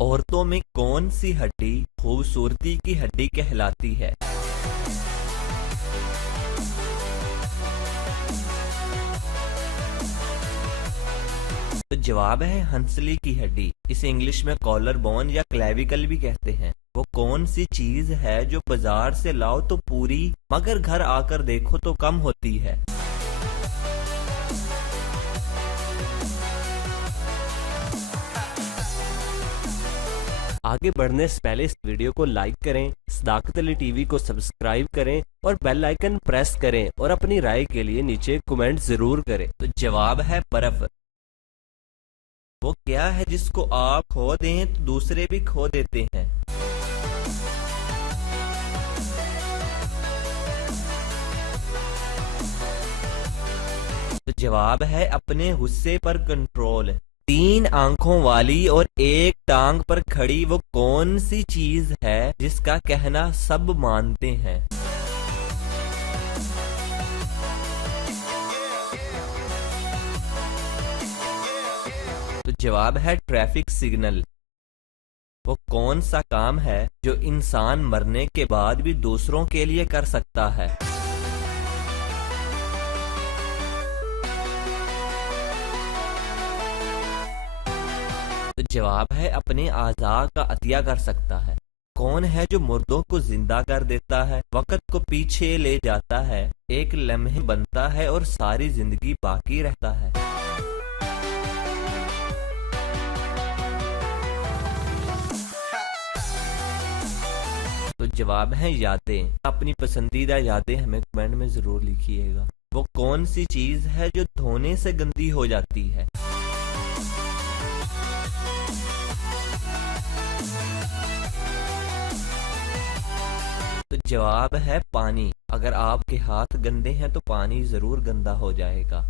औरतों में कौन सी हड्डी खूबसूरती की हड्डी कहलाती है? तो जवाब है हंसली की हड्डी। इसे इंग्लिश में कॉलर बोन या क्लेविकल भी कहते हैं। वो कौन सी चीज है जो बाजार से लाओ तो पूरी, मगर घर आकर देखो तो कम होती है? आगे बढ़ने से पहले इस वीडियो को लाइक करें, सदाकत अली टीवी को सब्सक्राइब करें और बेल आइकन प्रेस करें और अपनी राय के लिए नीचे कमेंट जरूर करें। तो जवाब है बर्फ। वो क्या है जिसको आप खो दें तो दूसरे भी खो देते हैं? तो जवाब है अपने गुस्से पर कंट्रोल। 3 आंखों वाली और 1 टांग पर खड़ी वो कौन सी चीज है जिसका कहना सब मानते हैं? तो जवाब है ट्रैफिक सिग्नल। वो कौन सा काम है जो इंसान मरने के बाद भी दूसरों के लिए कर सकता है? तो जवाब है अपने आज़ा का अतिया कर सकता है। कौन है जो मुर्दों को जिंदा कर देता है, वक्त को पीछे ले जाता है, एक लम्हे बनता है और सारी जिंदगी बाकी रहता है? तो जवाब है यादें। अपनी पसंदीदा यादें हमें कमेंट में जरूर लिखिएगा। वो कौन सी चीज है जो धोने से गंदी हो जाती है? तो जवाब है पानी। अगर आपके हाथ गंदे हैं तो पानी जरूर गंदा हो जाएगा।